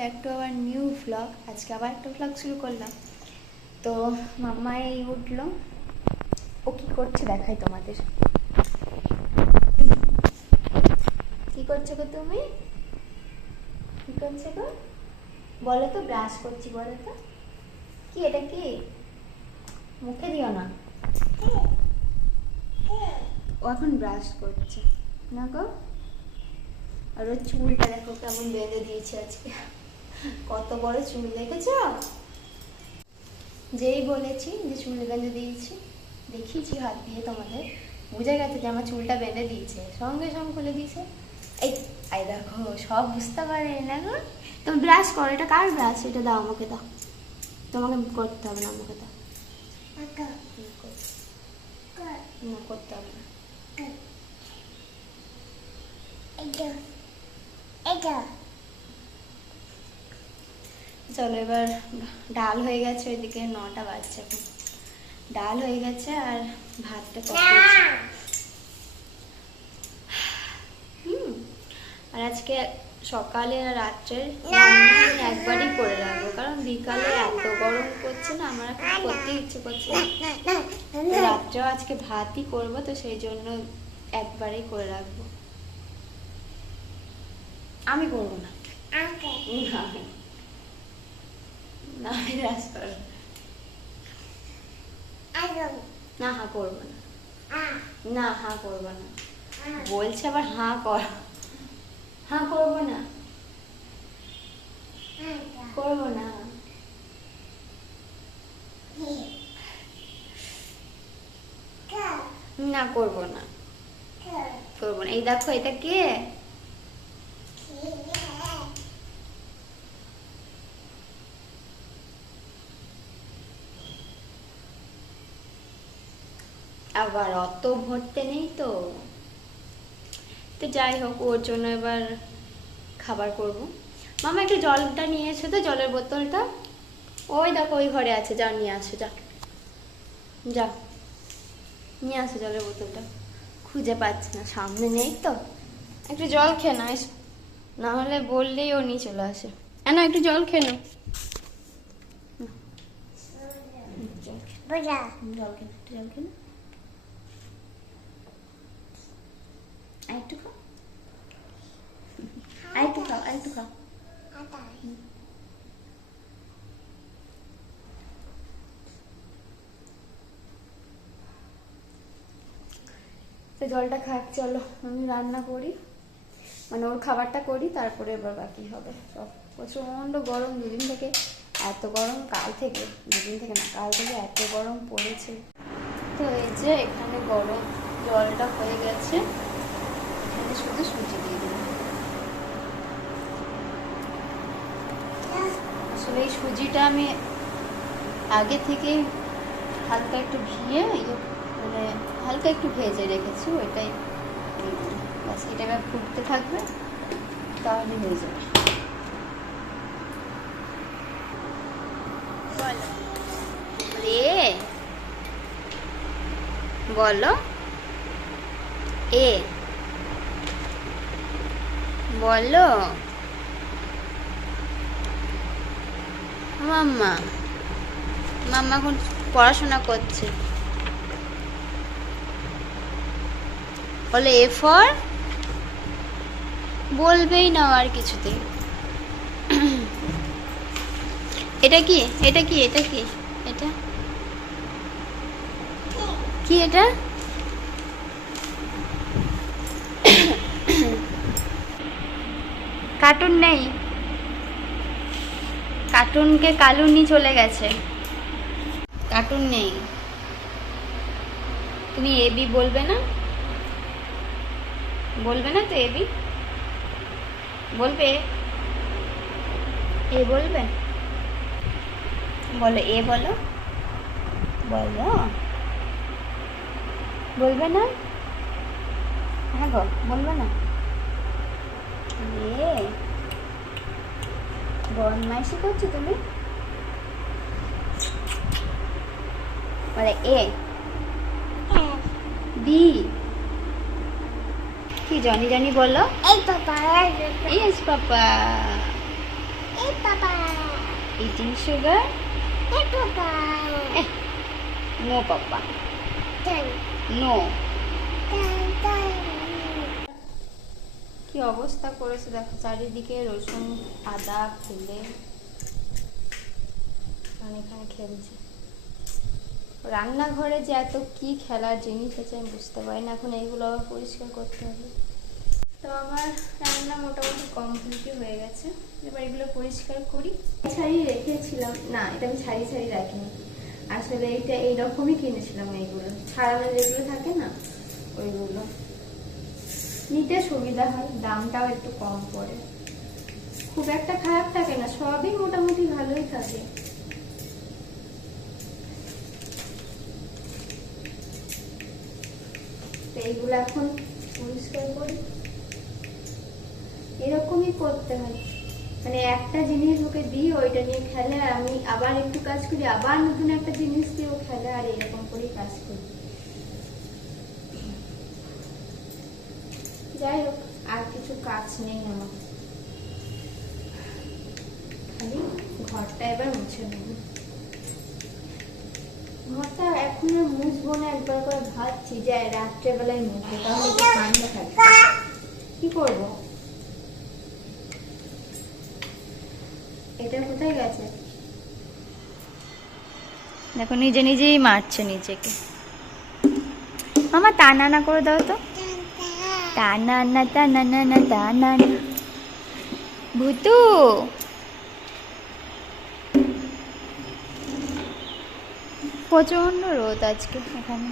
Back to our new vlog. আজকে আবার একটা ভ্লগ শুরু করলাম। তো মাম্মা এই উঠলো, ও কি করছে দেখাই তোমাদের। কি করছো গো তুমি? কি করছো গো? বলো তো। ব্রাশ করছি বলো তো। কি এটা কি? মুখে দিও না। ও এখন ব্রাশ করছে না গো। আর ওর চুলটা দেখো কেমন বেঁধে দিয়েছে আজকে। কত বড় চুল দেখেছ? যেই বলেছি যে চুল বেঁধে দিয়েছি, দেখিয়েছি হাত দিয়ে তোমাদের, বুঝে গেছে যে আমার চুলটা বেঁধে দিয়েছে, সঙ্গে সঙ্গে খুলে দিয়েছে। এই আই দেখো, সব বুঝতে পারে না গো। তুমি ব্রাশ করো। এটা কার ব্রাশ? এটা দাও আমাকে, দাও। তোমাকে করতে হবে না, আমাকে দাও। না, করতে হবে না। চলো এবার ডাল হয়ে গেছে, ওইদিকে 9টা বাজছে এখন। ডাল হয়ে গেছে আর ভাতটা কষিয়েছি। আর আজকে সকালে আর রাত্রের রান্না আমি একবারই করে রাখবো, কারণ বিকালে এত গরম করছে না, আমার এখন করতে ইচ্ছে করছে না। রাত্রেও আজকে ভাতই করবো, তো সেই জন্য একবারেই করে রাখবো। আমি করবো না, না আমি রাজ করো না। হ্যাঁ করবো না, না হ্যাঁ করবো না বলছে, আবার হ্যাঁ কর। হ্যাঁ করবো না, করবো না। না করবো না, করবো না। এই দেখো, এটা কে? আবার অত ভরতে নেই তো। তো যাই হোক, ওর জন্য এবার খাবার করব। মামা একটু জলটা নিয়ে এসো তো, জলের বোতলটা। ওই দেখো ওই ঘরে আছে, যাও নিয়ে আসো, যা যা নিয়ে আসো জলের বোতলটা। খুঁজে পাচ্ছি না, সামনে নেই তো। একটু জল খেয়ে না, না হলে বললেই ও নিয়ে চলে আসে। না একটু জল খেয়ে নাও। জল খেয়ে একটু জল খেয়ে আরেকটু খাও, আরেকটু খাও, আরেকটু খাও। তো জলটা খাক। চলো আমি রান্না করি, মানে ওর খাবারটা করি, তারপরে এবার বাকি হবে সব। প্রচণ্ড গরম, দুদিন থেকে এত গরম, কাল থেকে, দুদিন থেকে না, কাল থেকে এত গরম পড়েছে। তো এই যে এখানে গরম জলটা হয়ে গেছে, এখানে শুধু সুজি দিয়ে দিলাম। আসলে এই সুজিটা আমি আগে থেকে হালকা একটু ভিজিয়ে, মানে হালকা একটু ভেজে রেখেছি, ওইটাই বাস। এটা এবার ফুটতে থাকবে, তাহলে হয়ে যাবে। বলো এ, বলো মাম্মা। মাম্মা এখন পড়াশোনা করছে। বলে এ ফর, বলবেই না আর কিছুতেই। এটা কি? এটা কি? এটা কি? এটা কি? এটা কার্টুন নেই, কার্টুনকে কালুনি চলে গেছে, কার্টুন নেই। তুমি এবি বলবে না? বলবে না তো এবি? বলবে? এ বলবে? বলো এ, বলো, বলো। বলবে না? হ্যাঁ গো, বলবে না? এ বদমাইশি করছো তুমি। বলে এ, বি, কি জানি জানি বলো। এই papa, yes papa. Eating sugar? No, Papa. No. কি অবস্থা করেছে দেখো চারিদিকে, রসুন আদা ফেলে এখানে খেলছে। রান্নাঘরে যে এত কি খেলার জিনিস আছে আমি বুঝতে পারি না, এখন এইগুলো আবার পরিষ্কার করতে হবে। তো আমার রান্না মোটামুটি কমপ্লিটই হয়ে গেছে, এবার এগুলো পরিষ্কার করি। ছাড়িয়ে রেখেছিলাম না, এটা আমি ছাড়িয়ে রাখিনি, আসলে এইটা এইরকমই কিনেছিলাম। এইগুলো ছাড়ানো যেগুলো থাকে না ওইগুলো নিতে সুবিধা হয়, দামটাও একটু কম পড়ে, খুব একটা খারাপ থাকে না, সবই মোটামুটি ভালোই থাকে। তো এইগুলো এখন পরিষ্কার করি, এরকমই করতে হয়, মানে একটা জিনিস ওকে দিই ওইটা নিয়ে খেলে, আর আমি আবার একটু কাজ করি, আবার নতুন একটা জিনিস দিয়ে ও খেলে, আর এরকম করেই কাজ করি। যাই হোক, আর কিছু কাজ নেই আমার, খালি ঘরটা এবার মুছে নেব। ঘরটা এখন আর মুছবো না, একবার করে ভাবছি যে রাত্রেবেলায় মুছবো, তাহলে একটু ঠান্ডা থাকবে। কি করবো? এটা কোথায় গেছে দেখো, নিজে নিজেই মারছে নিজেকে। মামা টানা না করে দাও তো, টানা না টানা না না টানা না। ভূতু প্রচন্ড রোদ আজকে এখানে,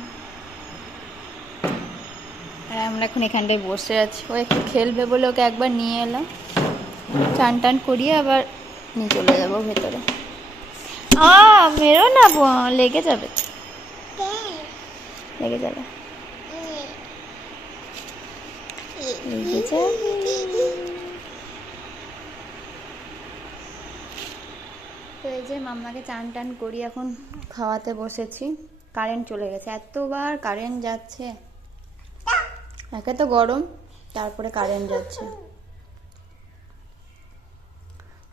আর আমরা এখন এখানটায় বসে আছি। ও একটু খেলবে বলে ওকে একবার নিয়ে এলাম, টান টান করিয়ে আবার নিয়ে চলে যাবো ভেতরে। মেরো না, লেগে যাবে, লেগে যাবে, লেগে যাবে। তো এই যে মাম্মাকে চান টান করি এখন খাওয়াতে বসেছি। কারেন্ট চলে গেছে, এতবার কারেন্ট যাচ্ছে, একে তো গরম, তারপরে কারেন্ট যাচ্ছে।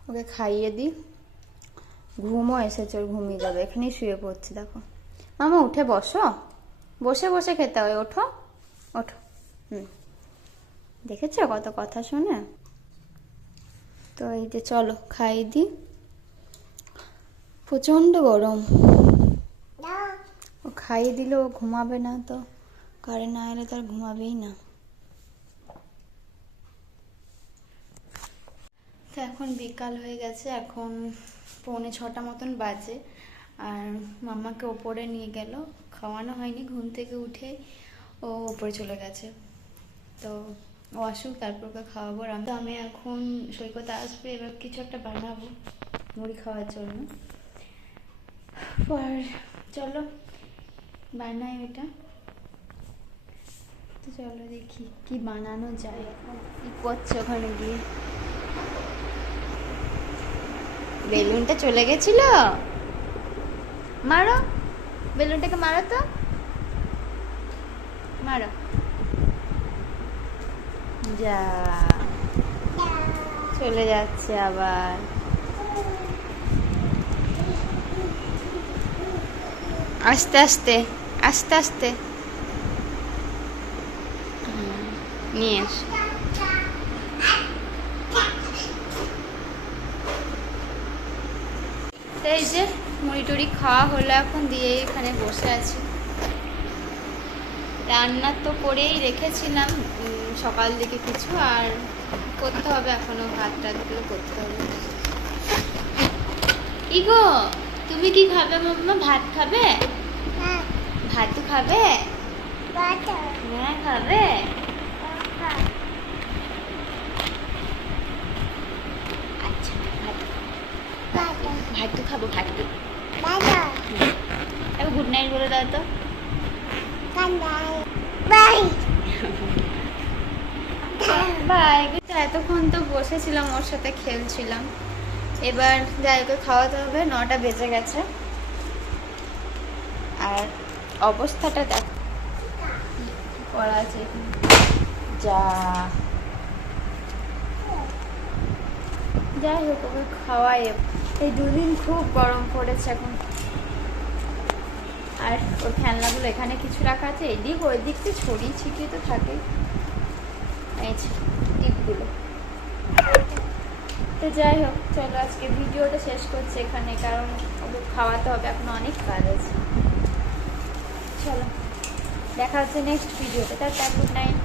ওকে খাইয়ে দিই, ঘুমও এসেছে, ওর ঘুমিয়ে যাবে, এখানেই শুয়ে পড়ছি। দেখো মামা উঠে বসো, বসে বসে খেতে হয়, ওঠো ওঠো। দেখেছো কত কথা শোনে। তো এই যে চলো খাইয়ে দিই, প্রচন্ড গরম। ও খাইয়ে দিলে ও ঘুমাবে না, তো কারেন্ট না এলে তার ঘুমাবেই না। তো এখন বিকাল হয়ে গেছে, এখন 6:45 মতন বাজে, আর মাম্মাকে ওপরে নিয়ে গেল, খাওয়ানো হয়নি, ঘুম থেকে উঠে ও ওপরে চলে গেছে। তো ও আসুক তারপর ওকে খাওয়াবো। তো আমি এখন সৈকতে আসবে, এবার কিছু একটা বানাবো মুড়ি খাওয়ার জন্য। আর চলো বানাই ওটা, তো চলো দেখি কি বানানো যায়। এখন কি করছে ওখানে গিয়ে? বেলুনটা চলে গেছিল, মারো বেলুনটাকে, মারো তো, মারো। যা চলে যাচ্ছে আবার। আস্তে আস্তে আস্তে আস্তে নিয়ে আস। এই যে মুড়ি টুড়ি খাওয়া হলো, এখন দিয়ে এখানে বসে আছি। রান্না তো করেই রেখেছিলাম সকাল দিকে কিছু, আর করতে হবে এখনো, ভাত টাতগুলো করতে হবে। ইগো তুমি কি খাবে মাম্মা? ভাত খাবে? ভাত খাবে? হ্যাঁ খাবে। আচ্ছা ভাত খাবো, ভাত। এবার গুড নাইট বলে দাও তো। বাই। এতক্ষণ তো বসেছিলাম ওর সাথে খেলছিলাম, এবার যাই ওকে খাওয়াতে হবে। 9টা বেজে গেছে, আর অবস্থাটা দেখ করা আছে, যা যাই হোক ওকে খাওয়াই। এই দুদিন খুব গরম পড়েছে এখন। আর ওর খেলনাগুলো এখানে কিছু রাখা আছে, এদিক ওই দিক থেকে ছড়িয়ে ছিটিয়ে তো থাকে এই টিপগুলো। তো যাই হোক চলো আজকে ভিডিওটা শেষ করছি এখানে, কারণ ওকে খাওয়াতে হবে, এখন অনেক কাজ আছে। চলো দেখা হচ্ছে নেক্সট ভিডিওতে। Tata, good night.